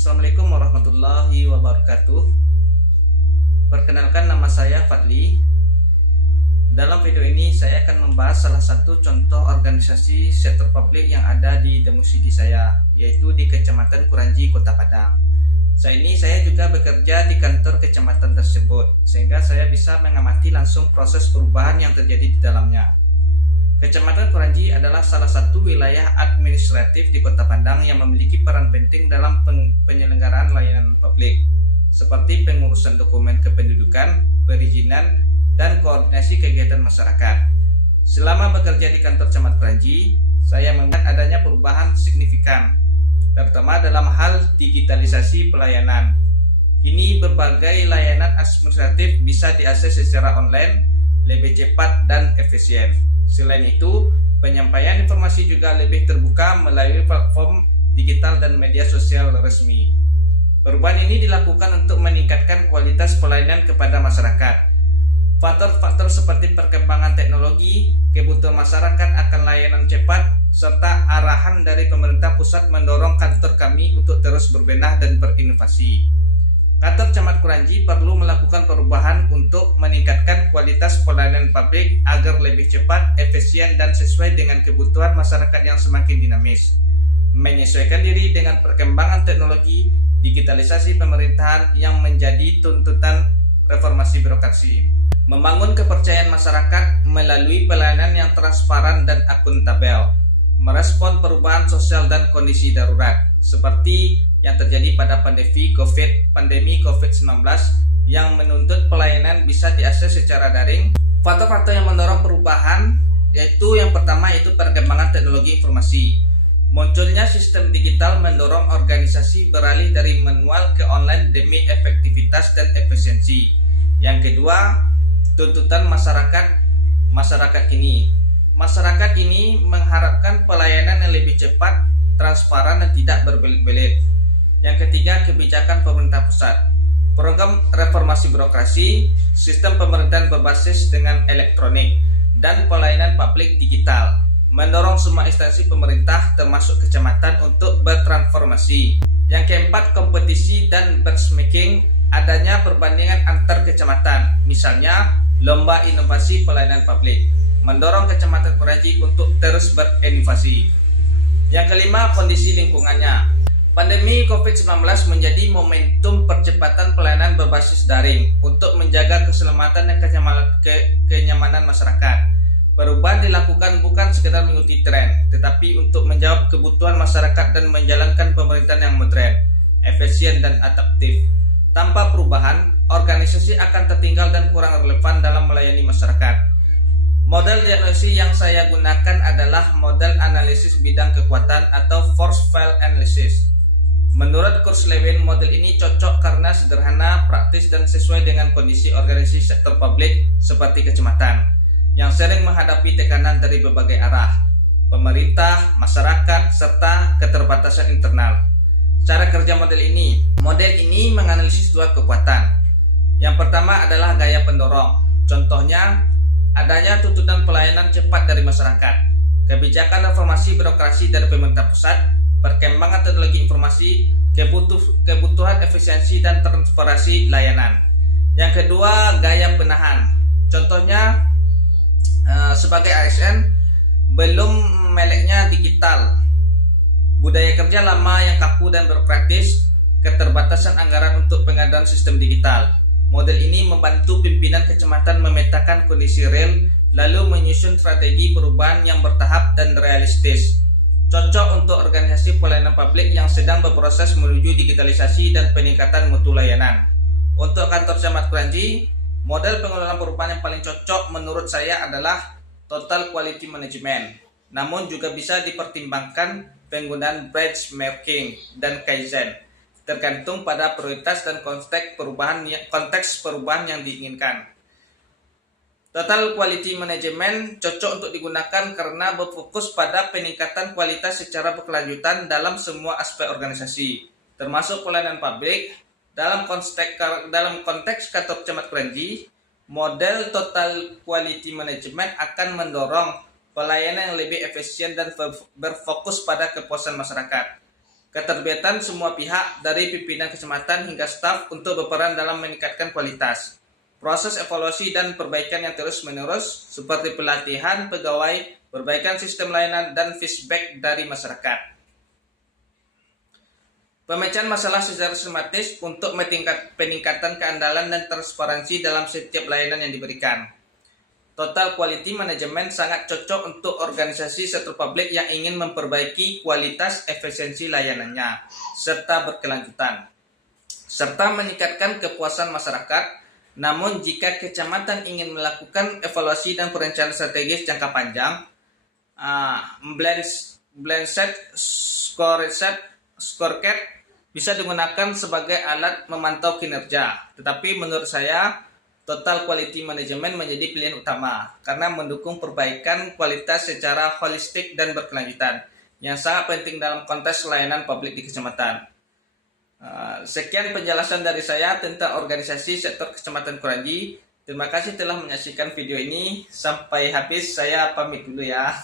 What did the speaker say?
Assalamualaikum warahmatullahi wabarakatuh. Perkenalkan, nama saya Fadli. Dalam video ini saya akan membahas salah satu contoh organisasi sektor publik yang ada di domisili saya, yaitu di Kecamatan Kuranji, Kota Padang. Saat ini saya juga bekerja di kantor kecamatan tersebut, sehingga saya bisa mengamati langsung proses perubahan yang terjadi di dalamnya. Kecamatan Kuranji adalah salah satu wilayah administratif di Kota Padang yang memiliki peran penting dalam penyelenggaraan layanan publik, seperti pengurusan dokumen kependudukan, perizinan, dan koordinasi kegiatan masyarakat. Selama bekerja di kantor Camat Kuranji, saya melihat adanya perubahan signifikan, terutama dalam hal digitalisasi pelayanan. Kini berbagai layanan administratif bisa diakses secara online, lebih cepat dan efisien. Selain itu, penyampaian informasi juga lebih terbuka melalui platform digital dan media sosial resmi. Perubahan ini dilakukan untuk meningkatkan kualitas pelayanan kepada masyarakat. Faktor-faktor seperti perkembangan teknologi, kebutuhan masyarakat akan layanan cepat, serta arahan dari pemerintah pusat mendorong kantor kami untuk terus berbenah dan berinovasi. Kantor Camat Kuranji perlu melakukan perubahan untuk meningkatkan kualitas pelayanan publik agar lebih cepat, efisien, dan sesuai dengan kebutuhan masyarakat yang semakin dinamis. Menyesuaikan diri dengan perkembangan teknologi, digitalisasi pemerintahan yang menjadi tuntutan reformasi birokrasi. Membangun kepercayaan masyarakat melalui pelayanan yang transparan dan akuntabel. Merespon perubahan sosial dan kondisi darurat, seperti yang terjadi pada pandemi COVID-19 yang menuntut pelayanan bisa diakses secara daring. Faktor-faktor yang mendorong perubahan yaitu yang pertama yaitu perkembangan teknologi informasi. Munculnya sistem digital mendorong organisasi beralih dari manual ke online demi efektivitas dan efisiensi. Yang kedua, tuntutan masyarakat ini. Masyarakat ini mengharapkan pelayanan yang lebih cepat, transparan, dan tidak berbelit-belit. Yang ketiga, kebijakan pemerintah pusat. Program reformasi birokrasi, sistem pemerintahan berbasis dengan elektronik, dan pelayanan publik digital, mendorong semua instansi pemerintah termasuk kecamatan untuk bertransformasi. Yang keempat, kompetisi dan benchmarking, adanya perbandingan antar kecamatan, misalnya lomba inovasi pelayanan publik, mendorong Kecamatan Kuranji untuk terus berinovasi. Yang kelima, kondisi lingkungannya. Pandemi COVID-19 menjadi momentum percepatan pelayanan berbasis daring untuk menjaga keselamatan dan kenyamanan masyarakat. Perubahan dilakukan bukan sekedar mengikuti tren, tetapi untuk menjawab kebutuhan masyarakat dan menjalankan pemerintahan yang modern, efisien, dan adaptif. Tanpa perubahan, organisasi akan tertinggal dan kurang relevan dalam melayani masyarakat. Model diagnosis yang saya gunakan adalah model analisis bidang kekuatan atau force file analysis. Menurut Kurs Lewin, model ini cocok karena sederhana, praktis, dan sesuai dengan kondisi organisasi sektor publik seperti kecamatan yang sering menghadapi tekanan dari berbagai arah, pemerintah, masyarakat, serta keterbatasan internal. Cara kerja model ini menganalisis dua kekuatan. Yang pertama adalah gaya pendorong. Contohnya, adanya tuntutan pelayanan cepat dari masyarakat, kebijakan reformasi birokrasi dari pemerintah pusat, perkembangan teknologi informasi, kebutuhan efisiensi dan transparansi layanan. Yang kedua, gaya penahan. Contohnya, sebagai ASN, belum meleknya digital, budaya kerja lama yang kaku dan birokratis, keterbatasan anggaran untuk pengadaan sistem digital. Model ini membantu pimpinan kecamatan memetakan kondisi real, lalu menyusun strategi perubahan yang bertahap dan realistis. Cocok untuk organisasi pelayanan publik yang sedang berproses menuju digitalisasi dan peningkatan mutu layanan. Untuk kantor Camat Kuranji, model pengelolaan perubahan yang paling cocok menurut saya adalah Total Quality Management. Namun juga bisa dipertimbangkan penggunaan benchmarking dan kaizen, tergantung pada prioritas dan konteks perubahan yang diinginkan. Total Quality Management cocok untuk digunakan karena berfokus pada peningkatan kualitas secara berkelanjutan dalam semua aspek organisasi, termasuk pelayanan publik. Dalam konteks kantor Camat Kuranji, model Total Quality Management akan mendorong pelayanan yang lebih efisien dan berfokus pada kepuasan masyarakat. keterlibatan semua pihak dari pimpinan kecamatan hingga staf untuk berperan dalam meningkatkan kualitas. Proses evaluasi dan perbaikan yang terus-menerus seperti pelatihan pegawai, perbaikan sistem layanan, dan feedback dari masyarakat. Pemecahan masalah secara sistematis untuk peningkatan keandalan dan transparansi dalam setiap layanan yang diberikan. Total Quality Management sangat cocok untuk organisasi sektor publik yang ingin memperbaiki kualitas efisiensi layanannya, serta berkelanjutan, serta meningkatkan kepuasan masyarakat. Namun jika kecamatan ingin melakukan evaluasi dan perencanaan strategis jangka panjang, Blendset Scorecard bisa digunakan sebagai alat memantau kinerja. Tetapi menurut saya, Total Quality Management menjadi pilihan utama karena mendukung perbaikan kualitas secara holistik dan berkelanjutan yang sangat penting dalam konteks layanan publik di kecamatan. Sekian penjelasan dari saya tentang organisasi sektor Kecamatan Kuranji. Terima kasih telah menyaksikan video ini sampai habis. Saya pamit dulu ya.